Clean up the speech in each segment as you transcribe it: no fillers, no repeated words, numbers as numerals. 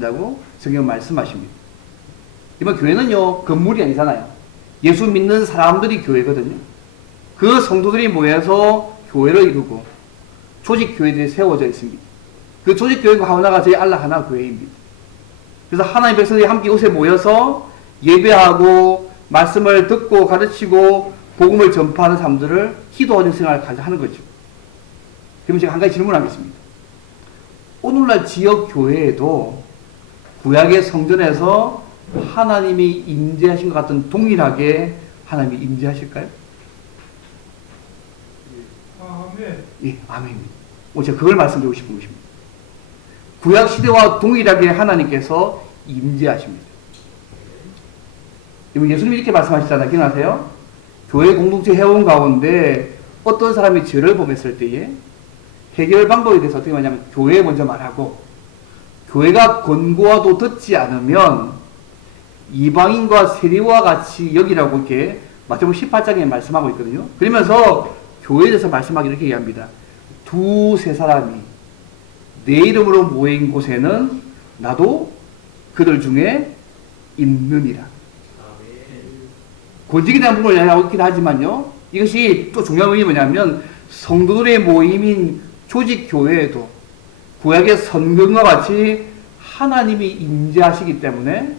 다고 성경 말씀하십니다. 이번 교회는요, 건물이 아니잖아요. 예수 믿는 사람들이 교회거든요. 그 성도들이 모여서 교회를 이루고 조직 교회들이 세워져 있습니다. 그 조직 교회 하나가 저희 알라 하나 교회입니다. 그래서 하나님의 백성들이 함께 이곳에 모여서 예배하고 말씀을 듣고 가르치고 복음을 전파하는 사람들을 기도하는 생활을 하는 거죠. 그러면 제가 한 가지 질문하겠습니다. 오늘날 지역 교회에도 구약의 성전에서 하나님이 임재하신 것 같은 동일하게 하나님이 임재하실까요? 아멘. 예, 아멘입니다. 제가 그걸 말씀드리고 싶은 것입니다. 구약 시대와 동일하게 하나님께서 임재하십니다. 예수님이 이렇게 말씀하시잖아요. 기억나세요? 교회 공동체 회원 가운데 어떤 사람이 죄를 범했을 때에 해결 방법에 대해서 어떻게 말하냐면 교회에 먼저 말하고 교회가 권고와도 듣지 않으면 이방인과 세리와 같이 여기라고 이렇게 마태복음 18장에 말씀하고 있거든요. 그러면서 교회에 대해서 말씀하기 이렇게 얘기합니다. 두세 사람이 내 이름으로 모인 곳에는 나도 그들 중에 있느니라. 권직에 대한 부분을 얘기하고 있긴 하지만요. 이것이 또 중요한 의미는 뭐냐면 성도들의 모임인 조직교회에도 구약의 성경과 같이 하나님이 임재하시기 때문에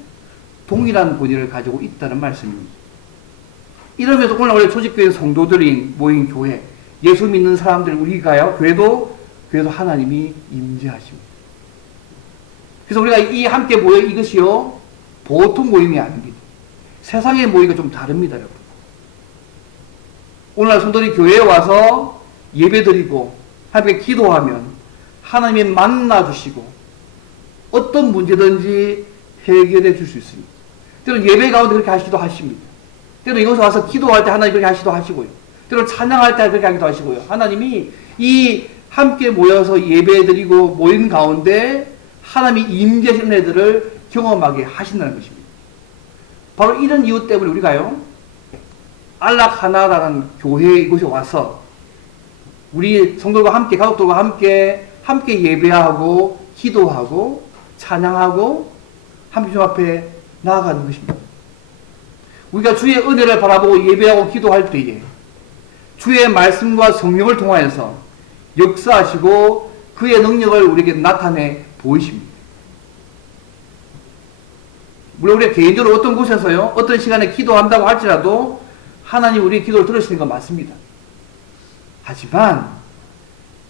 동일한 권위를 가지고 있다는 말씀입니다. 이러면서 오늘 원래 조직교회 성도들이 모인 교회, 예수 믿는 사람들 우리가요, 교회도 하나님이 임재하십니다. 그래서 우리가 이 함께 모여 이것이요 보통 모임이 아닙니다. 세상의 모임과 좀 다릅니다, 여러분. 오늘날 성도들이 교회에 와서 예배드리고 함께 기도하면 하나님이 만나주시고 어떤 문제든지 해결해 줄 수 있습니다. 때로는 예배 가운데 그렇게 하시기도 하십니다. 때로는 이곳에 와서 기도할 때 하나님 그렇게 하시기도 하시고요. 때로는 찬양할 때 그렇게 하기도 하시고요. 하나님이 이 함께 모여서 예배드리고 모인 가운데 하나님이 임재하시는 애들을 경험하게 하신다는 것입니다. 바로 이런 이유 때문에 우리가요, 안락 하나라는 교회 이곳에 와서 우리 성도들과 함께, 가족들과 함께 예배하고 기도하고 찬양하고 함께 주 앞에 나아가는 것입니다. 우리가 주의 은혜를 바라보고 예배하고 기도할 때에 주의 말씀과 성령을 통하여서 역사하시고 그의 능력을 우리에게 나타내 보이십니다. 물론 우리가 개인적으로 어떤 곳에서요, 어떤 시간에 기도한다고 할지라도 하나님 우리의 기도를 들으시는 건 맞습니다. 하지만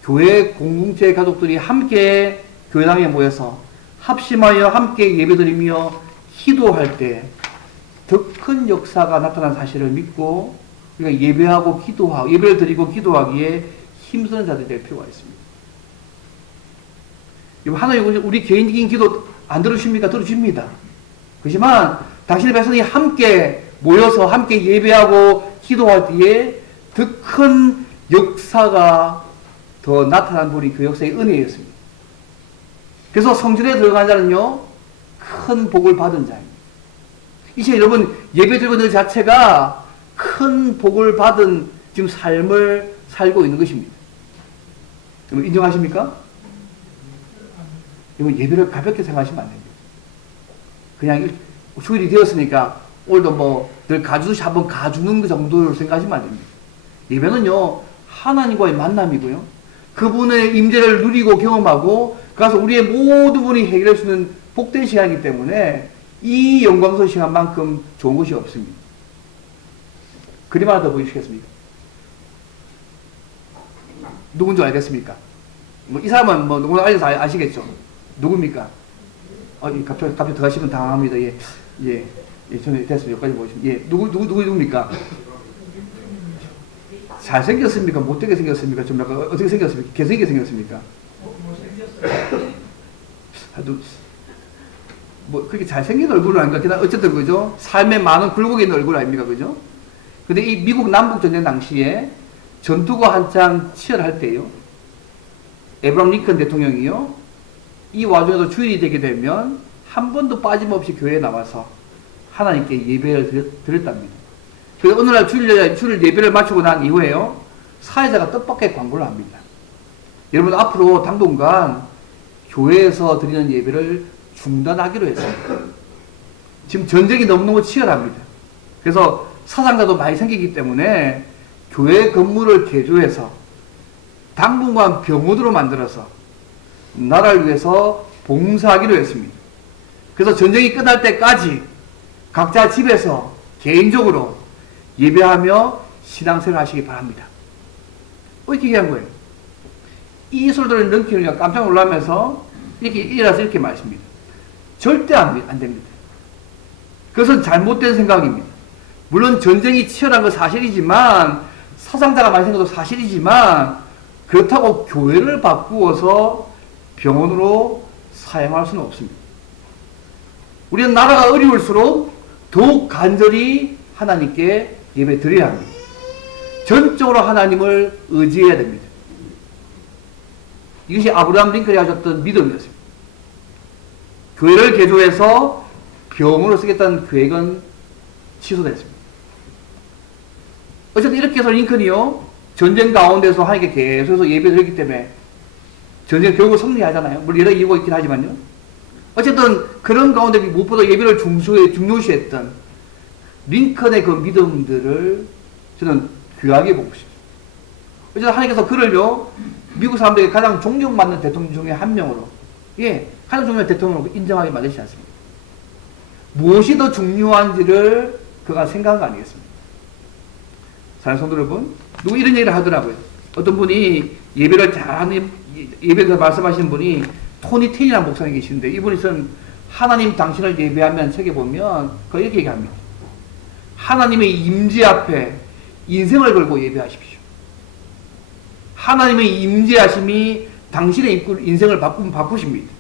교회 공동체 가족들이 함께 교회당에 모여서 합심하여 함께 예배드리며 기도할 때 더 큰 역사가 나타난 사실을 믿고 우리가 예배하고 기도하고 예배를 드리고 기도하기에 힘쓰는 자들이 될 필요가 있습니다. 하나님 우리 개인적인 기도 안 들으십니까? 들으십니다. 그렇지만 당신의 백성이 함께 모여서 함께 예배하고 기도할 때에 더 큰 역사가 더 나타난 분이 그 역사의 은혜였습니다. 그래서 성전에 들어간 자는요, 큰 복을 받은 자입니다. 이제 여러분 예배 드리고 있는 자체가 큰 복을 받은 지금 삶을 살고 있는 것입니다. 여러분 인정하십니까? 여러분 예배를 가볍게 생각하시면 안 됩니다. 그냥 주일이 되었으니까 오늘도 뭐 늘 가주듯이 한번 가주는 그 정도로 생각하시면 안 됩니다. 예배는요 하나님과의 만남이고요, 그분의 임재를 누리고 경험하고 그래서 우리의 모든 분이 해결할 수 있는 복된 시간이기 때문에 이 영광스러운 시간만큼 좋은 것이 없습니다. 그림 하나 더 보여주시겠습니까? 누군지 알겠습니까? 이 사람은 뭐 누구나 알려서 아시겠죠? 누굽니까? 갑자기 들어가시면 당황합니다. 예, 저는 됐습니다. 여기까지 보시면. 예, 누굽니까? 잘생겼습니까? 못되게 생겼습니까? 좀 약간 어떻게 생겼습니까? 개생게 생겼습니까? 뭐 그렇게 잘생긴 얼굴은 아닌가? 그냥 어쨌든 그죠? 삶에 많은 굴곡이 있는 얼굴 아닙니까? 그죠? 근데 이 미국 남북 전쟁 당시에 전투가 한창 치열할 때요, 에브람 링컨 대통령이요, 이 와중에도 주일이 되게 되면 한 번도 빠짐없이 교회에 나와서 하나님께 예배를 드렸답니다. 그래서 어느 날 주일 예배를 마치고 난 이후에요, 사회자가 뜻밖의 광고를 합니다. 여러분 앞으로 당분간 교회에서 드리는 예배를 중단하기로 했습니다. 지금 전쟁이 너무너무 치열합니다. 그래서 사상자도 많이 생기기 때문에 교회 건물을 개조해서 당분간 병원으로 만들어서 나라를 위해서 봉사하기로 했습니다. 그래서 전쟁이 끝날 때까지 각자 집에서 개인적으로 예배하며 신앙생활 하시기 바랍니다. 이렇게 얘기한 거예요. 이 소리를 런키가 깜짝 놀라면서 이렇게 일어나서 이렇게 말씀합니다. 절대 안 됩니다. 그것은 잘못된 생각입니다. 물론 전쟁이 치열한 건 사실이지만, 사상자가 많이 생겨도 사실이지만, 그렇다고 교회를 바꾸어서 병원으로 사용할 수는 없습니다. 우리는 나라가 어려울수록 더욱 간절히 하나님께 예배 드려야 합니다. 전적으로 하나님을 의지해야 됩니다. 이것이 아브라함 링컨이 가졌던 믿음이었습니다. 교회를 개조해서 병으로 쓰겠다는 계획은 취소됐습니다. 어쨌든 이렇게 해서 링컨이요, 전쟁 가운데서 하나님께 계속해서 예배를 했기 때문에 전쟁 결국 승리하잖아요. 물론 여러 이유가 있긴 하지만요. 어쨌든 그런 가운데 무엇보다 예배를 중요시했던 링컨의 그 믿음들을 저는 귀하게 보고 싶습니다. 어쨌든 하나님께서 그를요, 미국 사람들에게 가장 존경받는 대통령 중에 한 명으로, 가장 중요한 대통령으로 인정하게 만드시지 않습니다. 무엇이 더 중요한지를 그가 생각한 거 아니겠습니까? 사랑하는 성도 여러분, 누구 이런 얘기를 하더라고요. 어떤 분이 예배를 잘하는, 예배에서 말씀하시는 분이 토니 테이라는 목사님이 계시는데, 이분이 쓴 하나님 당신을 예배하면 책에 보면 그 이렇게 얘기합니다. 하나님의 임재 앞에 인생을 걸고 예배하십시오. 하나님의 임재하심이 당신의 인생을 바꾸십니다.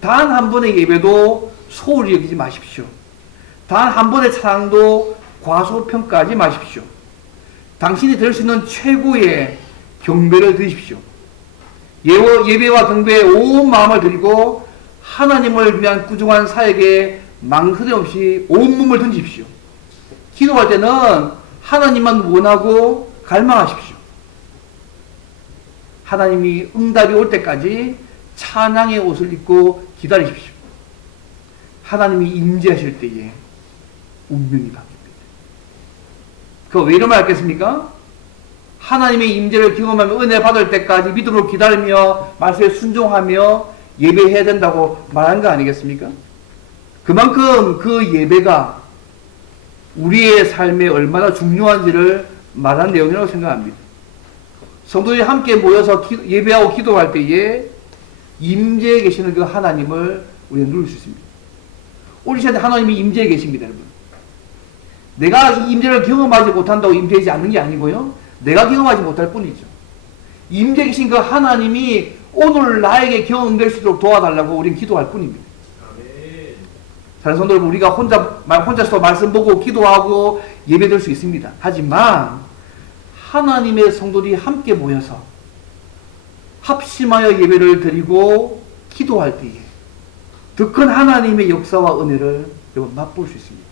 단 한 번의 예배도 소홀히 여기지 마십시오. 단 한 번의 찬양도 과소평가하지 마십시오. 당신이 될 수 있는 최고의 경배를 드리십시오. 예배와 경배에 온 마음을 드리고 하나님을 위한 꾸준한 사역에 망설임 없이 온 몸을 던지십시오. 기도할 때는 하나님만 원하고 갈망하십시오. 하나님이 응답이 올 때까지 찬양의 옷을 입고 기다리십시오. 하나님이 임재하실 때에 운명이 바뀝니다. 그거 왜 이런 말 하겠습니까? 하나님의 임재를 경험하며 은혜 받을 때까지 믿음으로 기다리며 말씀에 순종하며 예배해야 된다고 말한 거 아니겠습니까? 그만큼 그 예배가 우리의 삶에 얼마나 중요한지를 말한 내용이라고 생각합니다. 성도들이 함께 모여서 예배하고 기도할 때에 임재해 계시는 그 하나님을 우리는 누릴 수 있습니다. 우리 시간에 하나님이 임재해 계십니다, 여러분. 내가 이 임재를 경험하지 못한다고 임재하지 않는 게 아니고요, 내가 경험하지 못할 뿐이죠. 임재해 계신 그 하나님이 오늘 나에게 경험될 수 있도록 도와달라고 우리는 기도할 뿐입니다. 다른 성도 여러분, 우리가 혼자서 말씀 보고 기도하고 예배될 수 있습니다. 하지만 하나님의 성도들이 함께 모여서 합심하여 예배를 드리고 기도할 때에 더 큰 하나님의 역사와 은혜를 여러분 맛볼 수 있습니다.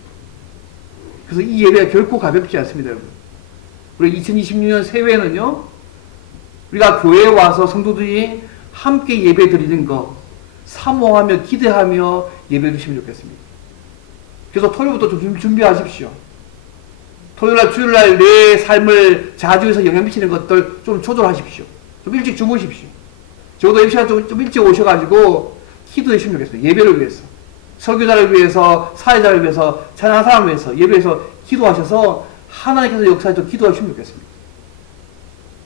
그래서 이 예배가 결코 가볍지 않습니다, 여러분. 우리 2026년 새해에는요, 우리가 교회에 와서 성도들이 함께 예배 드리는 것 사모하며 기대하며 예배 드리시면 좋겠습니다. 그래서 토요일부터 좀 준비하십시오. 토요일날 주일날 내 삶을 자주해서 영향 미치는 것들 좀 조절하십시오. 좀 일찍 주무십시오. 적어도 이 시간 좀 일찍 오셔가지고 기도해 주시면 좋겠습니다. 예배를 위해서, 설교자를 위해서, 사회자를 위해서, 찬양하는 사람을 위해서, 예배에서 기도하셔서 하나님께서 역사에서 기도해 주시면 좋겠습니다.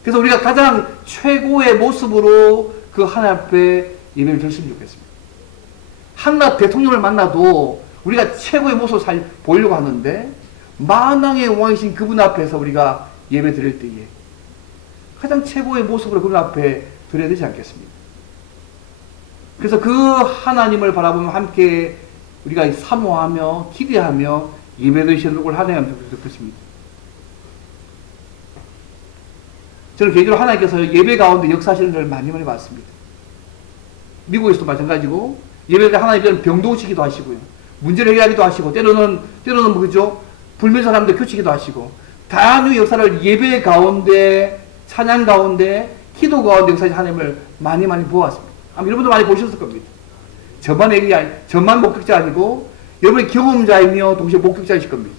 그래서 우리가 가장 최고의 모습으로 그 하나님 앞에 예배를 드렸으면 좋겠습니다. 한낱 대통령을 만나도 우리가 최고의 모습을 보이려고 하는데, 만왕의 왕이신 그분 앞에서 우리가 예배 드릴 때에 가장 최고의 모습으로 그분 앞에 드려야 되지 않겠습니까? 그래서 그 하나님을 바라보며 함께 우리가 사모하며 기대하며 예배 드리시는 걸 하나님 좋겠습니다. 저는 개인적으로 하나님께서 예배 가운데 역사하시는 걸 많이 봤습니다. 미국에서도 마찬가지고, 예배 때 하나님께서는 병동시키기도 하시고요, 문제를 해결하기도 하시고, 때로는 뭐죠? 불면 사람들 교치기도 하시고, 다양한 역사를 예배 가운데, 찬양 가운데, 기도 가운데 역사하신 하나님을 많이 보았습니다. 아마 여러분도 많이 보셨을 겁니다. 저만 목격자 아니고 여러분이 경험자이며 동시에 목격자이실 겁니다.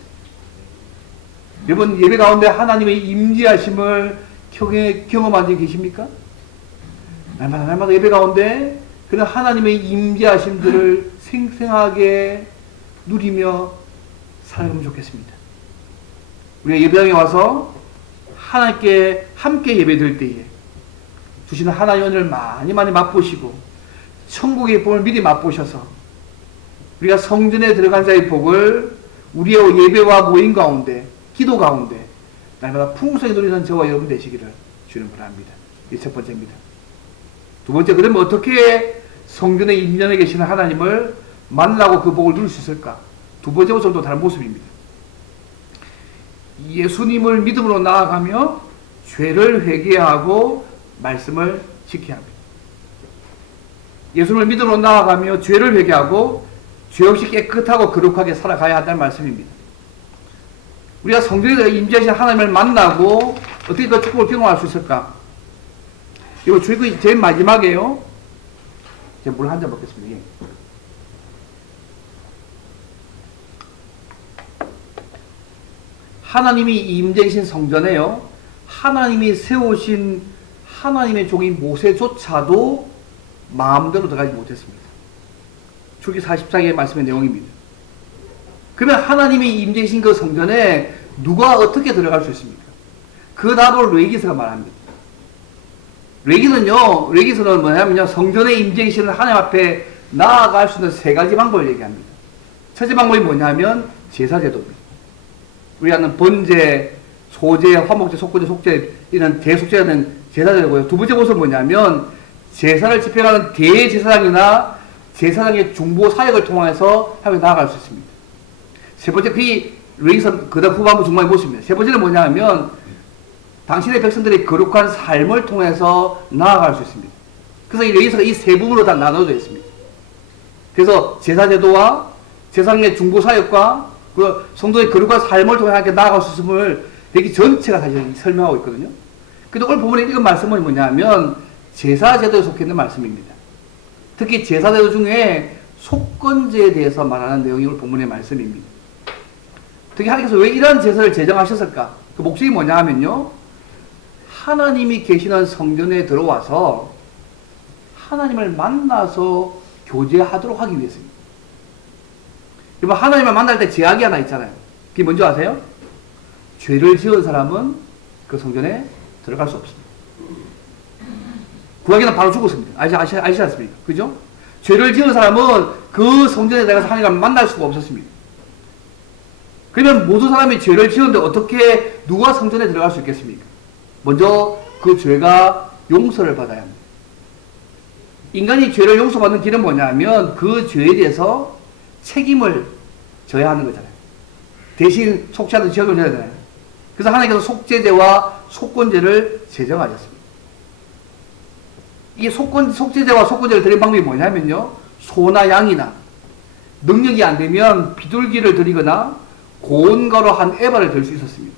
여러분 예배 가운데 하나님의 임재하심을 경험한 적이 계십니까? 날마다 예배 가운데 그런 하나님의 임재하심들을 생생하게 누리며 살아가면 좋겠습니다. 우리가 예배당에 와서 하나님께 함께 예배드릴 때에 주시는 하나님의 은혜를 많이 맛보시고 천국의 복을 미리 맛보셔서 우리가 성전에 들어간 자의 복을 우리의 예배와 모임 가운데 기도 가운데 날마다 풍성히 누리는 저와 여러분 되시기를 주는 바랍니다. 이 첫 번째입니다. 두 번째, 그러면 어떻게 성전에 임전에 계시는 하나님을 만나고 그 복을 누릴 수 있을까? 두 번째 모습은 또 다른 모습입니다. 예수님을 믿음으로 나아가며 죄를 회개하고 말씀을 지켜야 합니다. 예수님을 믿음으로 나아가며 죄를 회개하고 죄 없이 깨끗하고 거룩하게 살아가야 한다는 말씀입니다. 우리가 성전에 임재하신 하나님을 만나고 어떻게 그 축복을 경험할 수 있을까? 이거 주의 제일 마지막에요. 제가 물 한 잔 먹겠습니다. 하나님이 임재하신 성전에요, 하나님이 세우신 하나님의 종이 모세조차도 마음대로 들어가지 못했습니다. 출애굽기 44장의 말씀의 내용입니다. 그러면 하나님이 임재하신 그 성전에 누가 어떻게 들어갈 수 있습니까? 그 답을 레위기서가 말합니다. 레위기서는 뭐냐면요, 성전에 임재하시는 하나님 앞에 나아갈 수 있는 세 가지 방법을 얘기합니다. 첫째 방법이 뭐냐면 제사제도입니다. 우리가 아는 번제, 소제, 화목제, 속건제, 속제, 이런 대속제라는 제사제도고요. 두 번째 모습은 뭐냐면 제사를 집행하는 대제사장이나 제사장의 중보 사역을 통해서 하나님께 나아갈 수 있습니다. 세 번째, 레위기서 그다음 후반부 중반의 모습입니다. 세 번째는 뭐냐면 당신의 백성들이 거룩한 삶을 통해서 나아갈 수 있습니다. 그래서 이 레위기서가 이 세 부분으로 다 나눠져 있습니다. 그래서 제사제도와 제사장의 중보 사역과 그 성도의 거룩한 삶을 통해 함께 나아갈 수 있음을 여기 전체가 사실 설명하고 있거든요. 근데 오늘 본문에 읽은 말씀은 뭐냐면 제사제도에 속해 있는 말씀입니다. 특히 제사제도 중에 속건제에 대해서 말하는 내용이 오늘 본문의 말씀입니다. 특히 하나님께서 왜 이러한 제사를 제정하셨을까? 그 목적이 뭐냐 하면요, 하나님이 계시는 성전에 들어와서 하나님을 만나서 교제하도록 하기 위해서입니다. 여러분, 하나님을 만날 때 제약이 하나 있잖아요. 그게 뭔지 아세요? 죄를 지은 사람은 그 성전에 들어갈 수 없습니다. 구약에는 바로 죽었습니다. 아시지 않습니까? 그죠? 죄를 지은 사람은 그 성전에 들어가서 하나님을 만날 수가 없었습니다. 그러면 모든 사람이 죄를 지었는데 어떻게 누가 성전에 들어갈 수 있겠습니까? 먼저 그 죄가 용서를 받아야 합니다. 인간이 죄를 용서받는 길은 뭐냐면 그 죄에 대해서 책임을 져야 하는 거잖아요. 대신 속죄하는 지역을 져야 되잖아요. 그래서 하나님께서 속죄제와 속건제를 제정하셨습니다. 이 속죄제와 속건제를 드리는 방법이 뭐냐면요, 소나 양이나 능력이 안 되면 비둘기를 드리거나 고온가로 한 에바를 드릴 수 있었습니다.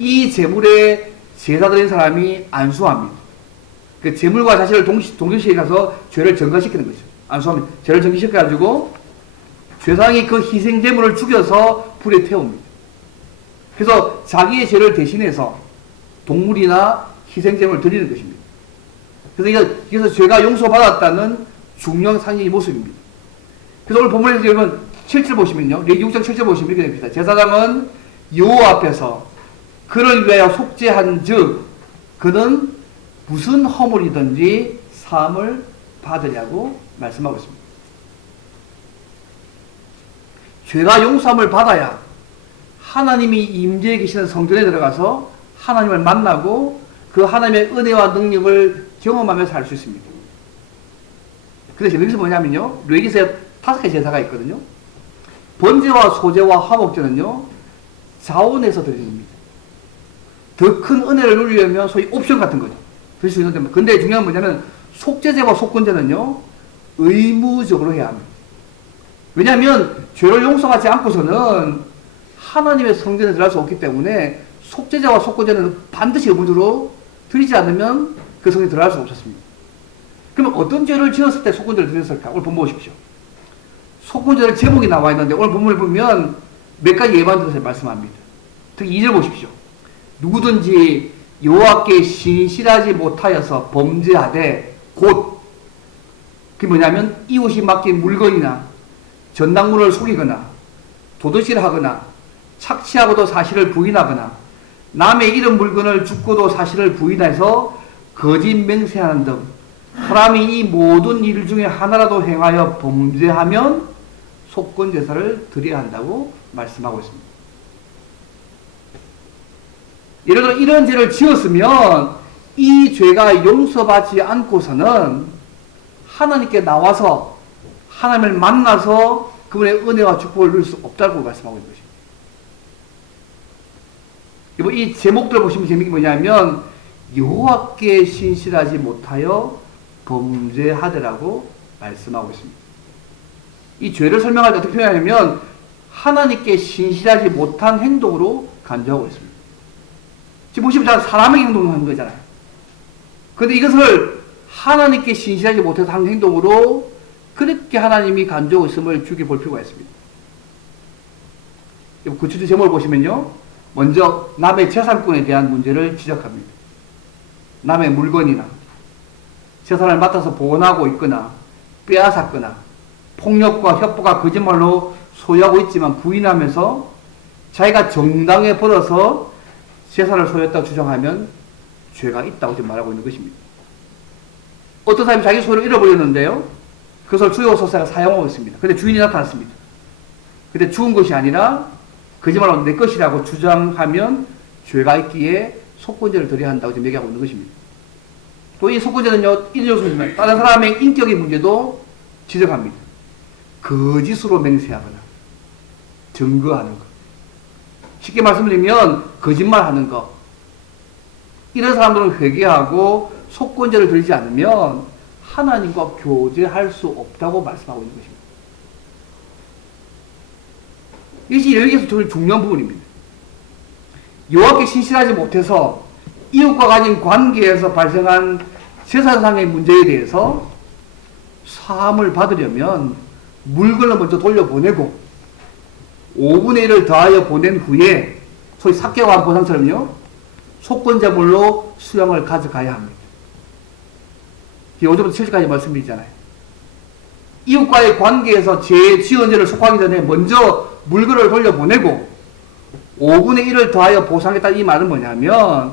이 제물에 제사 드린 사람이 안수합니다. 그 제물과 자신을 동정시켜 가서 죄를 전가시키는 거죠. 안수하면 죄를 전가시켜가지고 죄상이 그 희생 제물을 죽여서 불에 태웁니다. 그래서 자기의 죄를 대신해서 동물이나 희생 제물을 드리는 것입니다. 그래서 죄가 용서받았다는 중요한 상징의 모습입니다. 그래서 오늘 본문에서 여러분 7절 보시면요, 레위기 6장 7절 보시면 이렇게 됩니다. 제사장은 여호와 앞에서 그를 위하여 속죄한 즉 그는 무슨 허물이든지 사함을 받으려고 말씀하고 있습니다. 죄가 용서함을 받아야 하나님이 임재해 계시는 성전에 들어가서 하나님을 만나고 그 하나님의 은혜와 능력을 경험하며 살 수 있습니다. 그래서 여기서 뭐냐면요, 레위기서에 5가지 제사가 있거든요. 번제와 소제와 화목제는요, 자원해서 드립니다. 더 큰 은혜를 누리려면 소위 옵션 같은 거죠. 드릴 수 있는데, 근데 중요한 건 뭐냐면 속죄제와 속건제는요, 의무적으로 해야 합니다. 왜냐하면 죄를 용서하지 않고서는 하나님의 성전에 들어갈 수 없기 때문에 속죄제와 속건제는 반드시 의무적으로 드리지 않으면 그 성전에 들어갈 수 없었습니다. 그러면 어떤 죄를 지었을 때 속건제를 드렸을까? 오늘 본문 보십시오. 속건제를 제목이 나와 있는데 오늘 본문을 보면 몇 가지 예반들을 말씀합니다. 특히 2절 보십시오. 누구든지 여호와께 신실하지 못하여서 범죄하되 곧 그게 뭐냐면 이웃이 맡긴 물건이나 전당물을 속이거나 도둑질 하거나 착취하고도 사실을 부인하거나 남의 잃은 물건을 죽고도 사실을 부인해서 거짓 맹세하는 등 사람이 이 모든 일 중에 하나라도 행하여 범죄하면 속건제사를 드려야 한다고 말씀하고 있습니다. 예를 들어 이런 죄를 지었으면 이 죄가 용서받지 않고서는 하나님께 나와서 하나님을 만나서 그분의 은혜와 축복을 누릴 수 없다고 말씀하고 있는 것입니다. 이 제목들 보시면 재미있는 게 뭐냐면 여호와께 신실하지 못하여 범죄하더라고 말씀하고 있습니다. 이 죄를 설명할 때 어떻게 표현하냐면 하나님께 신실하지 못한 행동으로 간주하고 있습니다. 지금 보시면 사람의 행동을 하는 거잖아요. 그런데 이것을 하나님께 신실하지 못해서 한 행동으로 그렇게 하나님이 간주하고 있음을 주의 볼 필요가 있습니다. 구체적 제목을 보시면요. 먼저 남의 재산권에 대한 문제를 지적합니다. 남의 물건이나 재산을 맡아서 보관하고 있거나 빼앗았거나 폭력과 협박과 거짓말로 소유하고 있지만 부인하면서 자기가 정당에 벌어서 재산을 소유했다고 주장하면 죄가 있다고 지금 말하고 있는 것입니다. 어떤 사람이 자기 소유를 잃어버렸는데요. 그것을 주요소사가 사용하고 있습니다. 근데 주인이 나타났습니다. 근데 죽은 것이 아니라 거짓말로 내 것이라고 주장하면 죄가 있기에 속건제를 드려야 한다고 지금 얘기하고 있는 것입니다. 또 이 속건제는요, 이런 요소지만 다른 사람의 인격의 문제도 지적합니다. 거짓으로 맹세하거나 증거하는 것. 쉽게 말씀드리면 거짓말하는 것. 이런 사람들은 회개하고 속건제를 드리지 않으면 하나님과 교제할 수 없다고 말씀하고 있는 것입니다. 이것이 여기에서 제일 중요한 부분입니다. 여호와께 신실하지 못해서 이웃과 가진 관계에서 발생한 재산상의 문제에 대해서 사함을 받으려면 물건을 먼저 돌려보내고 5분의 1을 더하여 보낸 후에 소위 사개와 보상처럼요 속건제물로 수령을 가져가야 합니다. 5절부터 7절까지 말씀드리잖아요. 이웃과의 관계에서 죄 지은 죄를 속하기 전에 먼저 물건을 돌려보내고 5분의 1을 더하여 보상했다 이 말은 뭐냐면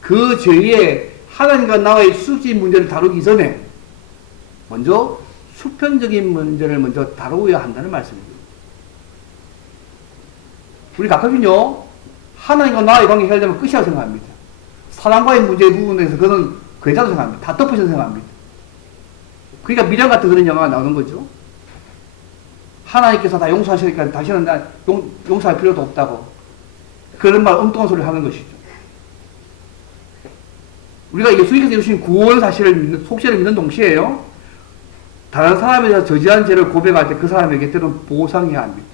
그 죄에 하나님과 나와의 수지 문제를 다루기 전에 먼저 수평적인 문제를 먼저 다루어야 한다는 말씀입니다. 우리 각각은요 하나님과 나와의 관계 해결되면 끝이라고 생각합니다. 사람과의 문제의 부분에서 그는 괜찮다고 생각합니다. 다 덮으셔서 생각합니다. 그러니까 미련 같은 그런 영화가 나오는 거죠. 하나님께서 다 용서하시니까 다시는 용서할 필요도 없다고 그런 말 엉뚱한 소리를 하는 것이죠. 우리가 예수님께서 이루신 구원 사실을 믿는, 속죄를 믿는 동시에요 다른 사람에 대해서 저지한 죄를 고백할 때 그 사람에게 때로는 보상해야 합니다.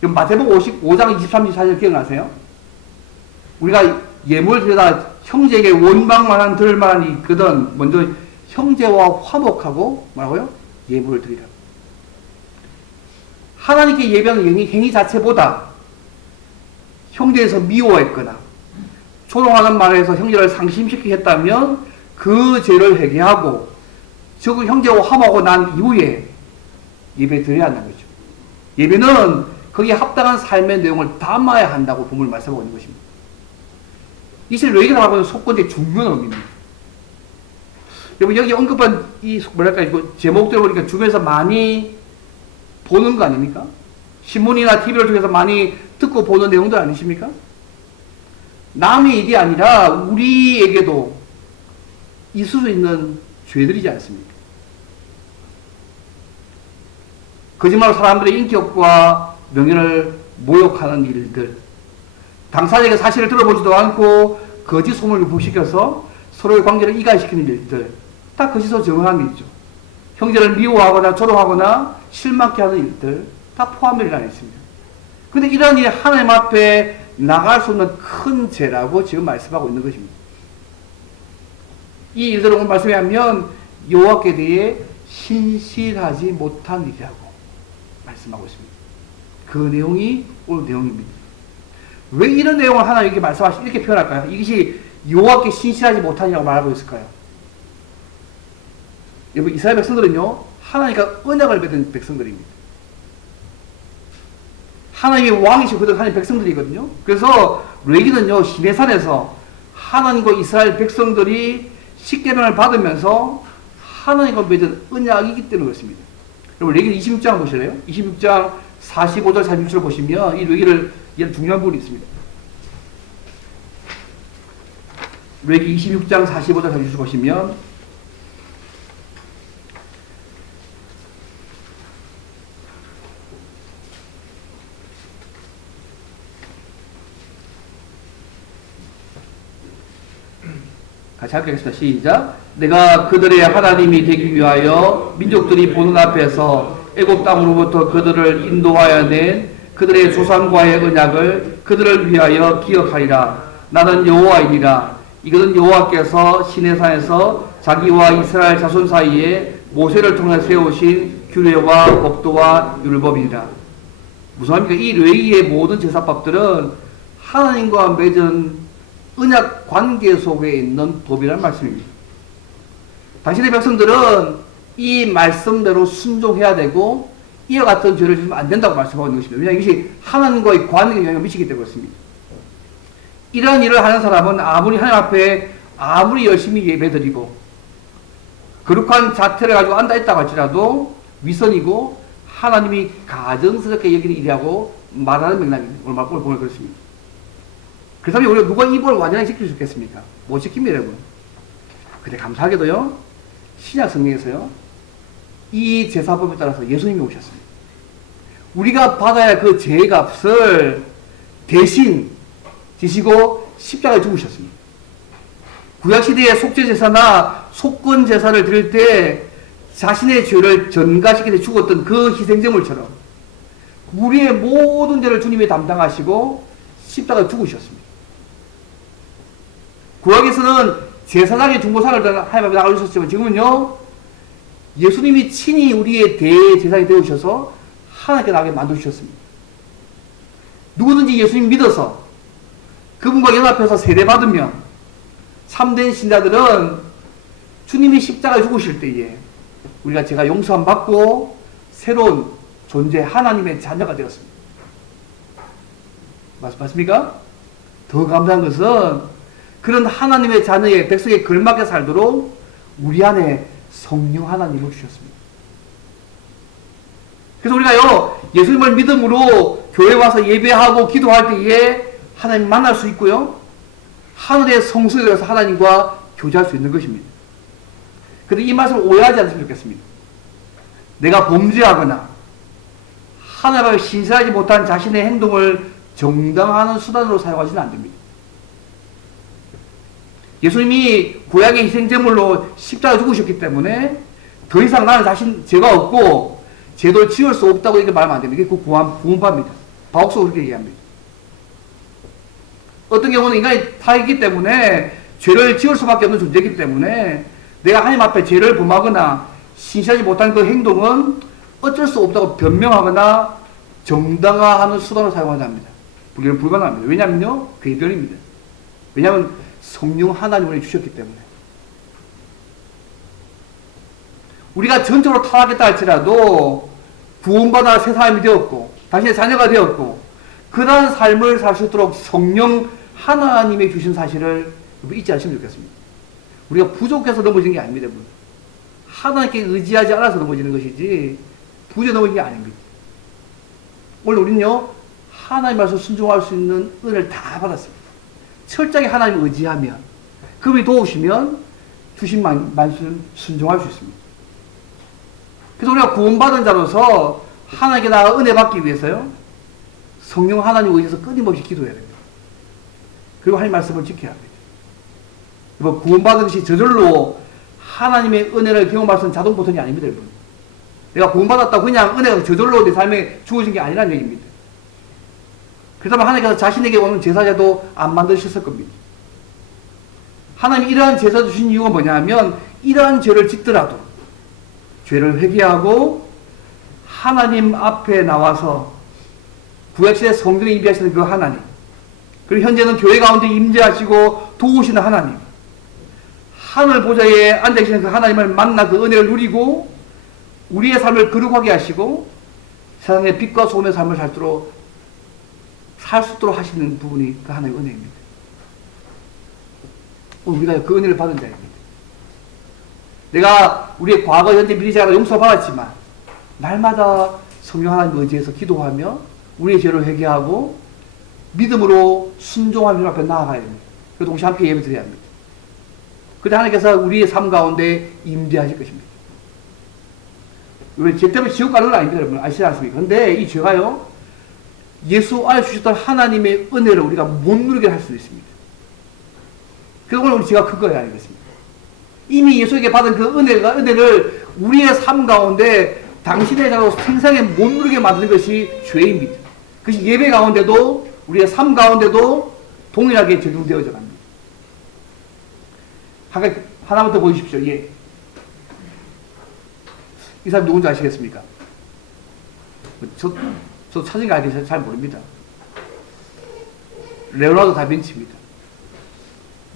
마태복음 5장 23, 24절 기억나세요? 우리가 예물 드려다 형제에게 원망만한 들만한 있거든 먼저 형제와 화목하고 뭐라고요? 예물을 드리라. 하나님께 예배하는 행위 자체보다 형제에서 미워했거나 조롱하는 말에서 형제를 상심시키게 했다면 그 죄를 회개하고 즉 형제와 화목하고 난 이후에 예배 드려야 한다는 거죠. 예배는 거기에 합당한 삶의 내용을 담아야 한다고 본문을 말씀하고 있는 것입니다. 이것을 너희가 하고 있는 속건제의 중요한 의미입니다. 여러분 여기 언급한 이 뭐랄까 이거 제목들 보니까 주변에서 많이 보는 거 아닙니까? 신문이나 TV를 통해서 많이 듣고 보는 내용들 아니십니까? 남의 일이 아니라 우리에게도 있을 수 있는 죄들이지 않습니까? 거짓말로 사람들의 인격과 명예를 모욕하는 일들, 당사자에게 사실을 들어보지도 않고 거짓 소문을 유포시켜서 서로의 관계를 이간시키는 일들, 다 거짓으로 정한 일이죠. 형제를 미워하거나 조롱하거나 실망케 하는 일들, 다 포함되어 있습니다. 그런데 이러한 일이 하나님 앞에 나갈 수 없는 큰 죄라고 지금 말씀하고 있는 것입니다. 이 일들을 오늘 말씀에 하면 여호와께 대해 신실하지 못한 일이라고 말씀하고 있습니다. 그 내용이 오늘 내용입니다. 왜 이런 내용을 하나님께 이렇게 표현할까요? 이것이 여호와께 신실하지 못하냐고 말하고 있을까요? 여러분, 이스라엘 백성들은요, 하나님과 언약을 맺은 백성들입니다. 하나님의 왕이시고 그들 하나님의 백성들이거든요. 그래서 레위기는요, 시내산에서 하나님과 이스라엘 백성들이 십계명을 받으면서 하나님과 맺은 언약이기 때문에 그렇습니다. 여러분, 레위기 26장 보실래요? 26장 45절 46절 보시면 이 레위기를 중요한 부분이 있습니다. 레위기 26장 45절 46절 보시면 같이 하겠습니다. 시작. 내가 그들의 하나님이 되기 위하여 민족들이 보는 앞에서 애굽 땅으로부터 그들을 인도하여 낸 그들의 조상과의 언약을 그들을 위하여 기억하리라. 나는 여호와이니라. 이것은 여호와께서 시내산에서 자기와 이스라엘 자손 사이에 모세를 통해 세우신 규례와 법도와 율법이니라. 무슨 말입니까? 이 레위기의 모든 제사법들은 하나님과 맺은 언약 관계 속에 있는 법이라는 말씀입니다. 당신의 백성들은 이 말씀대로 순종해야 되고 이와 같은 죄를 지으면 안 된다고 말씀하고 있는 것입니다. 왜냐하면 이것이 하나님과의 관계에 영향을 미치기 때문에 그렇습니다. 이러한 일을 하는 사람은 아무리 하나님 앞에 아무리 열심히 예배드리고 거룩한 자태를 가지고 앉아있다고 할지라도 위선이고 하나님이 가증스럽게 여기는 일이라고 말하는 맥락입니다. 오늘 보면 그렇습니다. 그래서 우리가 누가 이 법을 완전히 지킬 수 있겠습니까? 못 지킵니다, 여러분. 근데 감사하게도요, 신약 성경에서요, 이 제사법에 따라서 예수님이 오셨습니다. 우리가 받아야 할 그 죄값을 대신 지시고 십자가에 죽으셨습니다. 구약시대의 속죄제사나 속건제사를 드릴 때 자신의 죄를 전가시키되 죽었던 그 희생제물처럼 우리의 모든 죄를 주님이 담당하시고 십자가에 죽으셨습니다. 구약에서는 제사장의 중보사를 하나님 앞에 나가주셨지만 지금은요, 예수님이 친히 우리의 대제사장이 되어주셔서 하나님께 나가게 만들어주셨습니다. 누구든지 예수님 믿어서 그분과 연합해서 세례받으면 참된 신자들은 주님이 십자가에 죽으실 때에 우리가 제가 용서함 받고 새로운 존재 하나님의 자녀가 되었습니다. 맞습니까? 더 감사한 것은 그런 하나님의 자녀의 백성에 걸맞게 살도록 우리 안에 성령 하나님을 주셨습니다. 그래서 우리가요, 예수님을 믿음으로 교회 와서 예배하고 기도할 때에 하나님 만날 수 있고요, 하늘의 성소에 들어가서 하나님과 교제할 수 있는 것입니다. 그런데 이 말씀을 오해하지 않으시면 좋겠습니다. 내가 범죄하거나 하나님 앞에 신실하지 못한 자신의 행동을 정당화하는 수단으로 사용하시면 안 됩니다. 예수님이 구약의 희생제물로 십자가에 죽으셨기 때문에 더 이상 나는 자신 죄가 없고 죄도 지을 수 없다고 이렇게 말하면 안 됩니다. 이게 그 구원파입니다. 바옥서 그렇게 얘기합니다. 어떤 경우는 인간이 타있기 때문에 죄를 지을 수밖에 없는 존재이기 때문에 내가 하나님 앞에 죄를 범하거나 신실하지 못한 그 행동은 어쩔 수 없다고 변명하거나 정당화하는 수단으로 사용하자 합니다. 이건 불가능합니다. 왜냐면요, 궤변입니다. 왜냐하면 성령 하나님을 주셨기 때문에. 우리가 전적으로 타락했다 할지라도 구원받아 새 사람이 되었고 당신의 자녀가 되었고 그러한 삶을 살 수 있도록 성령 하나님이 주신 사실을 잊지 않으시면 좋겠습니다. 우리가 부족해서 넘어지는 게 아닙니다. 여러분. 하나님께 의지하지 않아서 넘어지는 것이지 부재 넘어지는 게 아닙니다. 오늘 우리는요, 하나님 말씀 순종할 수 있는 은혜를 다 받았습니다. 철저하게 하나님 의지하면, 그분이 도우시면 주신 말씀 순종할 수 있습니다. 그래서 우리가 구원받은 자로서 하나님께 나가 은혜 받기 위해서요, 성령 하나님 의지해서 끊임없이 기도해야 됩니다. 그리고 하나님 말씀을 지켜야 합니다. 뭐 구원받은 것이 저절로 하나님의 은혜를 경험할 수 있는 자동 보통이 아닙니다, 여러분. 내가 구원받았다고 그냥 은혜가 저절로 내 삶에 주어진 게 아니라는 얘기입니다. 그렇다면 하나님께서 자신에게 오는 제사제도 안 만드셨을 겁니다. 하나님이 이러한 제사 주신 이유가 뭐냐면 이러한 죄를 짓더라도 죄를 회개하고 하나님 앞에 나와서 구약시대 성전에 임재하시는 그 하나님, 그리고 현재는 교회 가운데 임재하시고 도우시는 하나님, 하늘 보좌에 앉아계시는 그 하나님을 만나 그 은혜를 누리고 우리의 삶을 거룩하게 하시고 세상의 빛과 소금의 삶을 살 수 있도록 하시는 부분이 그 하나님의 은혜입니다. 우리가 그 은혜를 받은 자입니다. 내가 우리의 과거, 현재, 미래 자가 용서받았지만 날마다 성령 하나님 의지해서 기도하며 우리의 죄를 회개하고 믿음으로 순종하며 앞에 나아가야 됩니다. 그리고 동시에 함께 예배드려야 합니다. 그때 하나님께서 우리의 삶 가운데 임재하실 것입니다. 왜 죄 때문에 지옥 가는 건 아닙니다, 여러분. 아시지 않습니까? 근데 이 죄가요, 예수 안에 주셨던 하나님의 은혜를 우리가 못 누리게 할 수도 있습니다. 그건 우리 죄가 큰 거예요, 아니겠습니까? 이미 예수에게 받은 그 은혜를 우리의 삶 가운데 당신의 자로 생생하게 못 누리게 만드는 것이 죄입니다. 그것이 예배 가운데도 우리의 삶 가운데도 동일하게 적용되어져 갑니다. 하나만 더 보여주십시오. 예. 이 사람 누군지 아시겠습니까? 저도 사진 알기 잘 모릅니다. 레오나르도 다빈치입니다.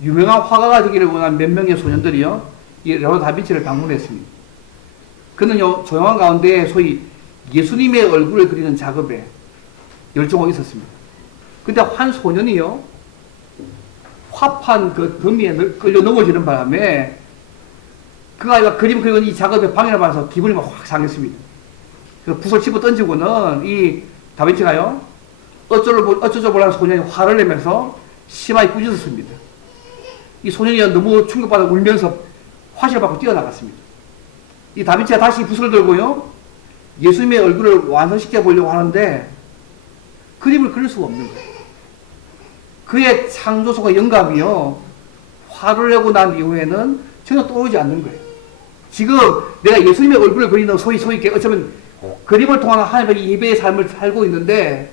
유명한 화가가 되기를 원한 몇 명의 소년들이요, 이 레오나르도 다빈치를 방문했습니다. 그는요, 조용한 가운데 소위 예수님의 얼굴을 그리는 작업에 열중하고 있었습니다. 근데 한 소년이요, 화판 그 더미에 끌려 넘어지는 바람에 그 아이가 그림 그리는 이 작업에 방해를 받아서 기분이 막 확 상했습니다. 그 붓을 집어 던지고는 이 다빈치가요, 어쩌죠 몰라는 소년이 화를 내면서 심하게 꾸짖었습니다. 이 소년이 너무 충격받아 울면서 화실을 받고 뛰어나갔습니다. 이 다빈치가 다시 붓을 들고요, 예수님의 얼굴을 완성시켜 보려고 하는데 그림을 그릴 수가 없는 거예요. 그의 창조소가 영감이요, 화를 내고 난 이후에는 전혀 떠오르지 않는 거예요. 지금 내가 예수님의 얼굴을 그리는 소위 어쩌면 그림을 통한 하나님의 예배의 삶을 살고 있는데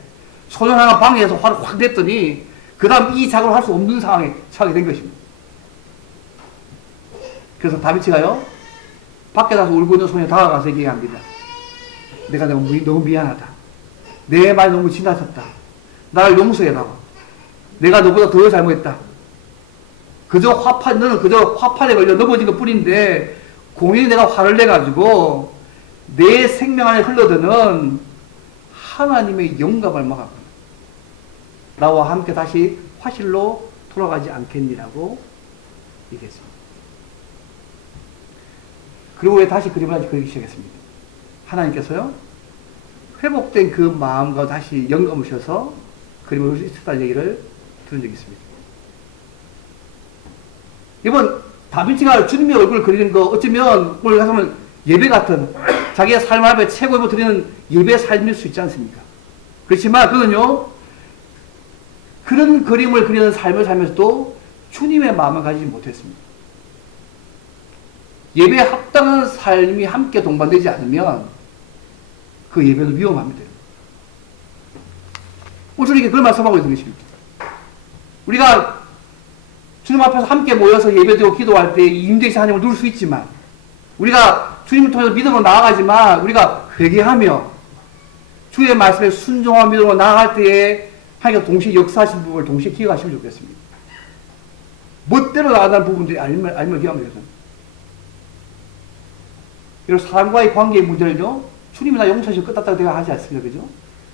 소년 하나 방해해서 화를 확 냈더니 그 다음 이 작업을 할 수 없는 상황에 처하게 된 것입니다. 그래서 다비치가요, 밖에 나서 울고 있는 소년에 다가가서 얘기합니다. 내가 너무 미안하다. 내 말이 너무 지나쳤다. 나를 용서해라. 내가 너보다 더 잘못했다. 너는 그저 화판에 걸려 넘어진 것 뿐인데 공연히 내가 화를 내가지고 내 생명 안에 흘러드는 하나님의 영감을 막았구나. 나와 함께 다시 화실로 돌아가지 않겠니라고 얘기했습니다. 그리고 왜 다시 그림을 그리기 시작했습니다. 하나님께서요, 회복된 그 마음과 다시 영감을 주셔서 그림을 그릴 수 있었다는 얘기를 들은 적이 있습니다. 이번 다빈치가 주님의 얼굴을 그리는 거 어쩌면 오늘 가서는 예배 같은 자기의 삶 앞에 최고의 드리는 예배 삶일 수 있지 않습니까? 그렇지만 그는요, 그런 그림을 그리는 삶을 살면서도 주님의 마음을 가지지 못했습니다. 예배에 합당한 삶이 함께 동반되지 않으면 그 예배는 위험합니다. 오늘에게 그걸 말씀하고 있는 것입니다. 우리가 주님 앞에서 함께 모여서 예배드리고 기도할 때 임재하신 하나님을 누릴 수 있지만, 우리가 주님을 통해서 믿음으로 나아가지만 우리가 회개하며 주의 말씀에 순종한 믿음으로 나아갈 때에 하나님께서 동시에 역사하신 부분을 동시에 기억하시면 좋겠습니다. 멋대로 나아가는 부분들이 아니면 기억합니다. 여러분, 사람과의 관계의 문제를요, 주님이 나 용서하시고 끝났다고 내가 하지 않습니다. 그죠?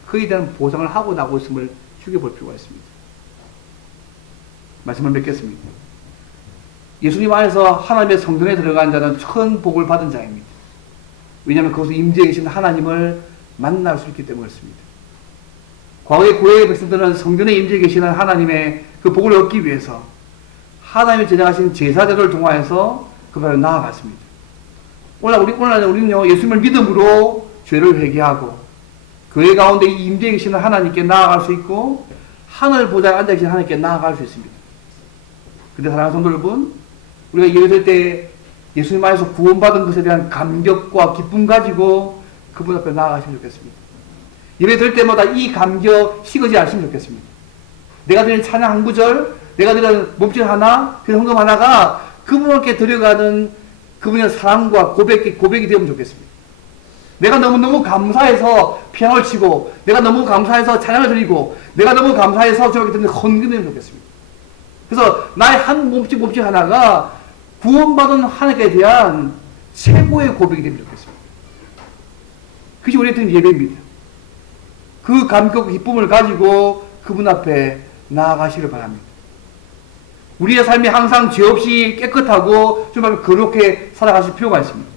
그에 대한 보상을 하고 나고 있음을 죽여볼 필요가 있습니다. 말씀을 맺겠습니다. 예수님 안에서 하나님의 성전에 들어간 자는 큰 복을 받은 자입니다. 왜냐하면 그것에 임재해 계신 하나님을 만날 수 있기 때문에 그렇습니다. 과거의 고해의 백성들은 성전에 임재해 계시는 하나님의 그 복을 얻기 위해서 하나님이 제정하신 제사제도를 통하여서 그 발로 나아갔습니다. 오늘 우리는요, 예수님을 믿음으로 죄를 회개하고 교회 가운데 임재해 계시는 하나님께 나아갈 수 있고 하늘 보좌에 앉아 계신 하나님께 나아갈 수 있습니다. 근데 사랑하는 성도 여러분, 우리가 예배드릴 때 예수님 안에서 구원받은 것에 대한 감격과 기쁨 가지고 그분 앞에 나아가시면 좋겠습니다. 예배드릴 때마다 이 감격 식어지 않으시면 좋겠습니다. 내가 드리는 찬양 한 구절, 내가 드리는 몸짓 하나, 그 헌금 하나가 그분께 들어가는 그분의 사랑과 고백이 되면 좋겠습니다. 내가 너무너무 감사해서 피아노를 치고, 내가 너무 감사해서 찬양을 드리고, 내가 너무 감사해서 저렇게 듣는 헌금이면 좋겠습니다. 그래서 나의 한 몸짓 하나가 구원받은 하나님께 대한 최고의 고백이 되면 좋겠습니다. 그것이 우리의 드리는 예배입니다. 그 감격, 기쁨을 가지고 그분 앞에 나아가시길 바랍니다. 우리의 삶이 항상 죄 없이 깨끗하고 정말 거룩하게 살아가실 필요가 있습니다.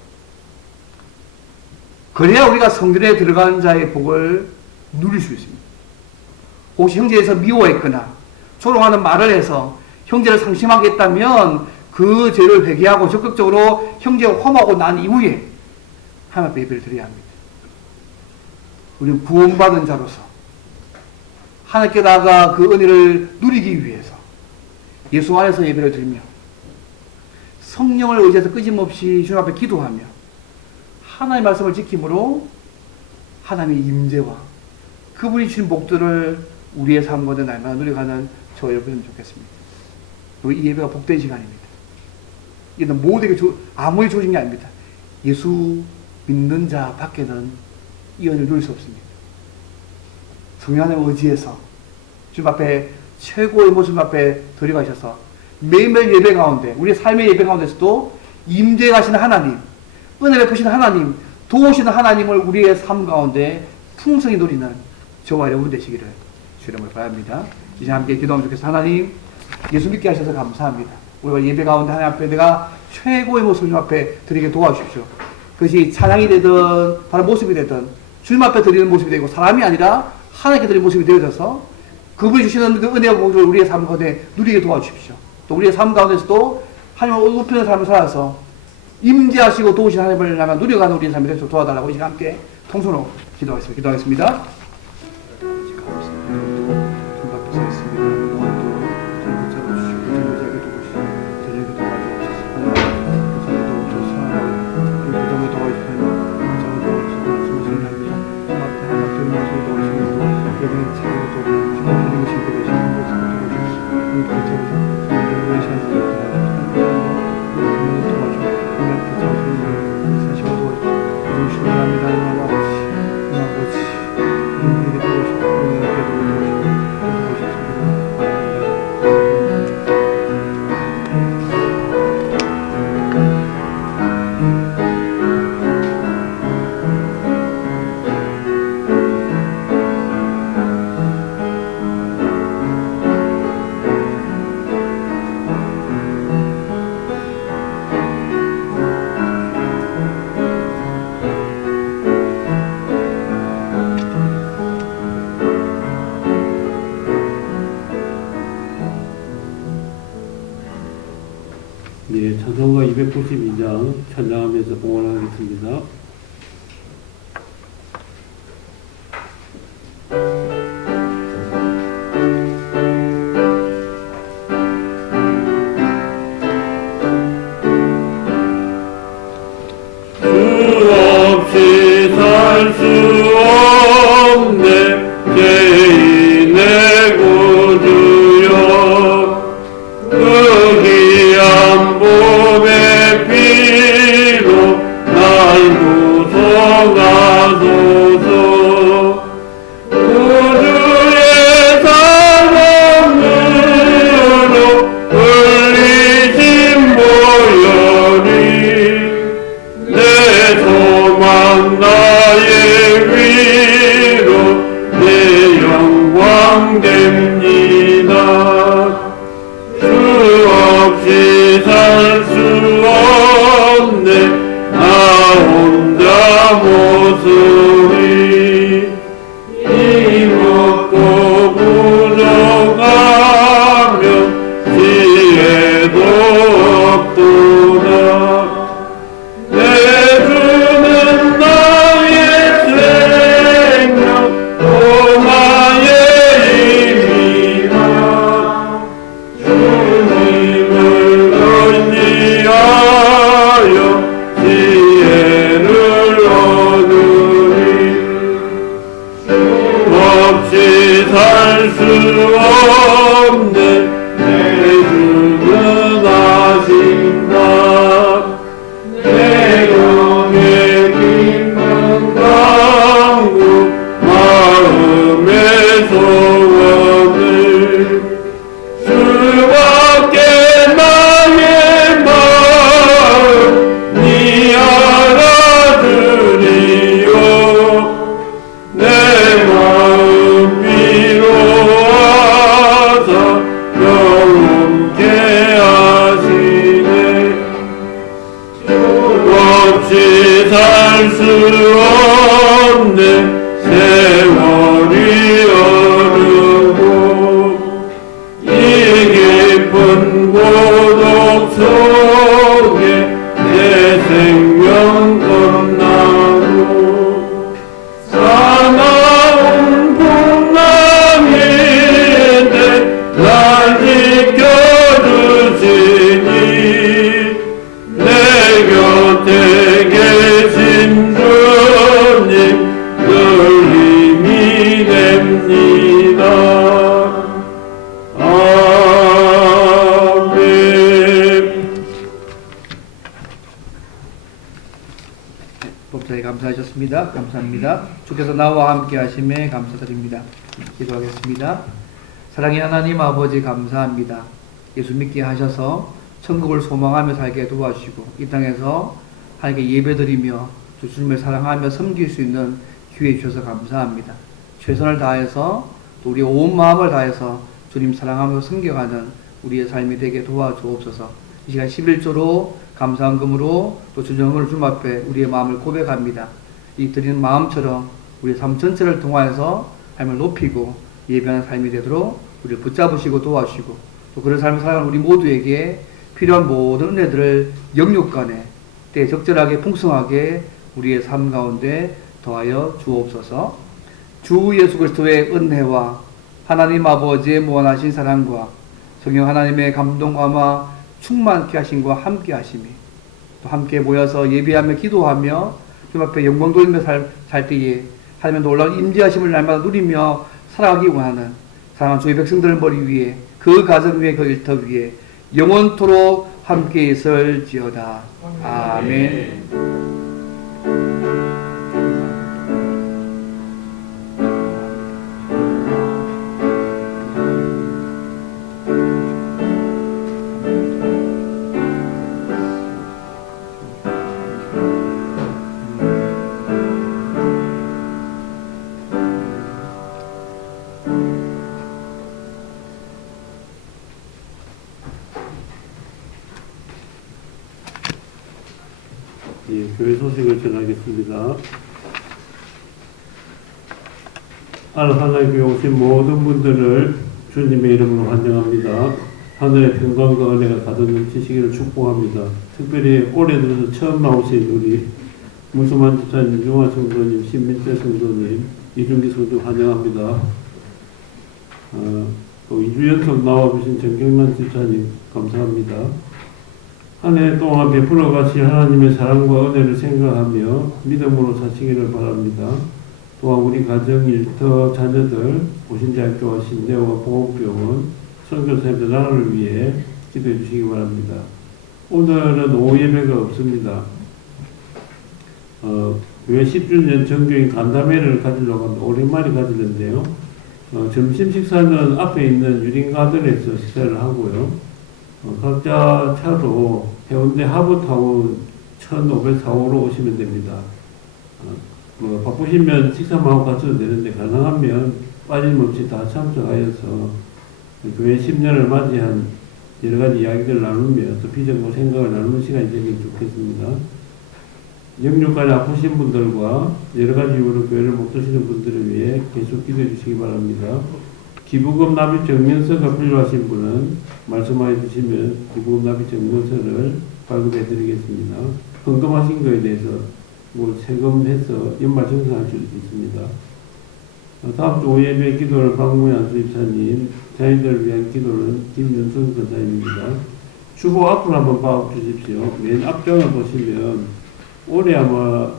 그래야 우리가 성전에 들어간 자의 복을 누릴 수 있습니다. 혹시 형제에서 미워했거나 조롱하는 말을 해서 형제를 상심하게 했다면 그 죄를 회개하고 적극적으로 형제와 화목하고 난 이후에 하나님 앞에 예배를 드려야 합니다. 우리는 구원받은 자로서 하나님께 나아가 그 은혜를 누리기 위해서 예수 안에서 예배를 드리며 성령을 의지해서 끊임없이 주님 앞에 기도하며 하나님의 말씀을 지킴으로 하나님의 임재와 그분이 주신 복들을 우리의 삶 가운데 날마다 누려가는 저 여러분은 좋겠습니다. 이 예배가 복된 시간입니다. 이는 모두에게 아무리 주어진 게 아닙니다. 예수 믿는 자 밖에는 이 은혜를 누릴 수 없습니다. 성령 하나님을 의지해서 주님 앞에 최고의 모습 앞에 들어가셔서 매일매일 예배 가운데 우리의 삶의 예배 가운데서도 임재하시는 하나님, 은혜 베푸시는 하나님, 도우시는 하나님을 우리의 삶 가운데 풍성히 누리는 저와 여러분 되시기를 주 이름으로 바랍니다. 이제 함께 기도하면 좋겠습니다. 하나님, 예수 믿게 하셔서 감사합니다. 우리가 예배 가운데 하나님 앞에 내가 최고의 모습을 주님 앞에 드리게 도와주십시오. 그것이 찬양이 되든 다른 모습이 되든 주님 앞에 드리는 모습이 되고 사람이 아니라 하나님께 드리는 모습이 되어져서 그분이 주시는 그 은혜와 복을 우리의 삶 가운데 누리게 도와주십시오. 또 우리의 삶 가운데서도 하나님을 높이는 삶을 살아서 임재하시고 도우시는 하나님을 나만 누려가는 우리의 삶이 되도록 도와달라고 이제 함께 통성으로 기도하겠습니다. 네, 찬송가 292장 찬양하면서 봉헌하겠습니다. 감사합니다. 감사합니다. 주께서 나와 함께 하심에 감사드립니다. 기도하겠습니다. 사랑의 하나님 아버지 감사합니다. 예수 믿게 하셔서 천국을 소망하며 살게 도와주시고 이 땅에서 하나님께 예배드리며 주님을 사랑하며 섬길 수 있는 기회 주셔서 감사합니다. 최선을 다해서 또 우리의 온 마음을 다해서 주님 사랑하며 섬겨가는 우리의 삶이 되게 도와주옵소서. 이 시간 11조로 감사헌금으로 또 주정을 주님 앞에 우리의 마음을 고백합니다. 이 드리는 마음처럼 우리의 삶 전체를 통하여서 삶을 높이고 예배하는 삶이 되도록 우리를 붙잡으시고 도와주시고 또 그런 삶을 살아가는 우리 모두에게 필요한 모든 은혜들을 영육간에 때 적절하게 풍성하게 우리의 삶 가운데 더하여 주옵소서. 주 예수 그리스도의 은혜와 하나님 아버지의 무한하신 사랑과 성령 하나님의 감동감화 충만케 하심과 함께 하심이 또 함께 모여서 예배하며 기도하며 주님 앞에 영광 돌리며 살 때에 하나님의 놀라운 임재하심을 날마다 누리며 살아가기 원하는 사랑하는 주의 백성들을 머리 위에 그 가정 위에 그 일터 위에 영원토록 함께 있을지어다. 아멘. 예, 교회 소식을 전하겠습니다. 하나님께 오신 모든 분들을 주님의 이름으로 환영합니다. 하늘의 평강과 은혜가 가득 넘치시기를 축복합니다. 특별히 올해 들어서 처음 나오신 우리 문수만 집사님, 윤중화 성도님, 신민재 성도님, 이준기 성도 환영합니다. 또 2주 연속 나와주신 정경란 집사님 감사합니다. 한 해 동안 베풀어 가신 하나님의 사랑과 은혜를 생각하며 믿음으로 사시기를 바랍니다. 또한 우리 가정, 일터, 자녀들, 보신대학교와 신대와 보건병원, 선교사님들 나라를 위해 기도해 주시기 바랍니다. 오늘은 오후 예배가 없습니다. 교회 10주년 정교인 간담회를 가지려고 합니다. 오랜만에 가지는데요. 점심 식사는 앞에 있는 유린가든에서 식사를 하고요. 각자 차로 해운대 하부타운 1504호로 오시면 됩니다. 바쁘시면 식사만 하고 가셔도 되는데 가능하면 빠짐없이 다 참석하여서 교회 10년을 맞이한 여러 가지 이야기를 나누며 또 비전과 생각을 나누는 시간이 되면 좋겠습니다. 영육간에 아프신 분들과 여러 가지 이유로 교회를 못 드시는 분들을 위해 계속 기도해 주시기 바랍니다. 기부금 납입 증명서가 필요하신 분은 말씀해 주시면 기부금 납입 증명서를 발급해 드리겠습니다. 헌금하신 거에 대해서 세금해서 연말정산할 수 있습니다. 다음 주 오예배 기도를 박무현 수입사님, 자녀들을 위한 기도는 김윤성 권사님입니다. 주보 앞으로 한번 봐 주십시오. 맨 앞장을 보시면 올해 아마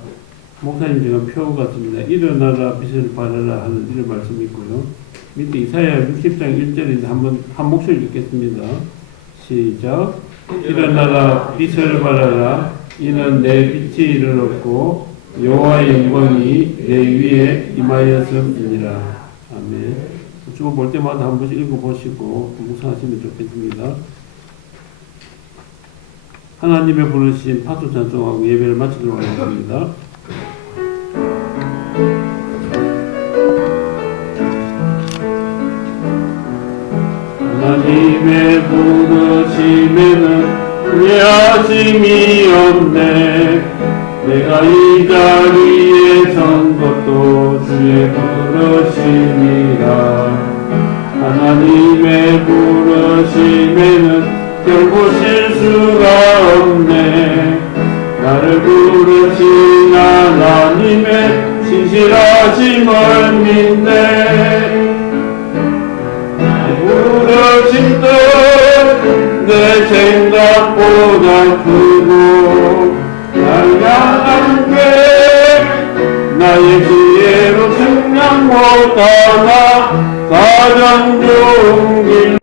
목사님 제가 표 같습니다. 일어나라 빛을 발하라 하는 이런 말씀이 있고요. 밑에 이사야 60장 1절인데 한 목소리 읽겠습니다. 시작. 일어나라 빛을 발하라. 이는 내 빛이 이르렀고 여호와의 영광이 내 위에 임하였음이니라. 아멘. 주보 볼 때마다 한 번씩 읽어보시고 묵상하시면 좋겠습니다. 하나님의 부르신 파수 찬송하고 예배를 마치도록 하겠습니다. 하나님의 부르심에는 후회하심이 없네. 내가 이 자리에 선 것도 주의 부르심이라. 하나님의 부르심에는 결코 실수가 없네. 나를 부르신 하나님의 신실하심을 믿네. 부르신 뜻 내 생각보다 크고 날 향한 게 나의 지혜로 측량 못하나 가장 좋은 길.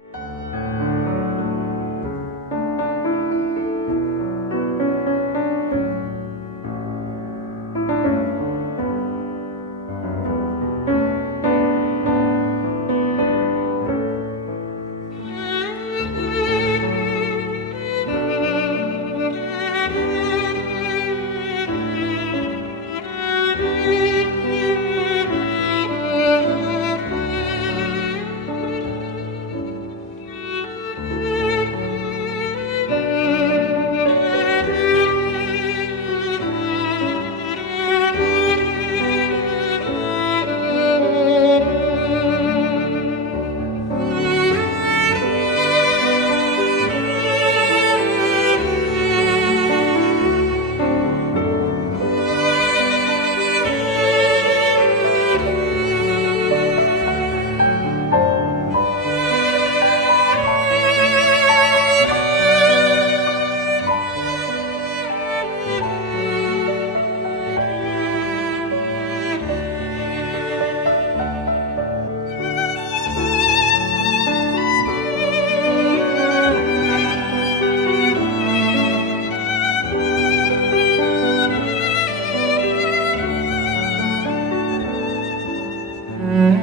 있습니다.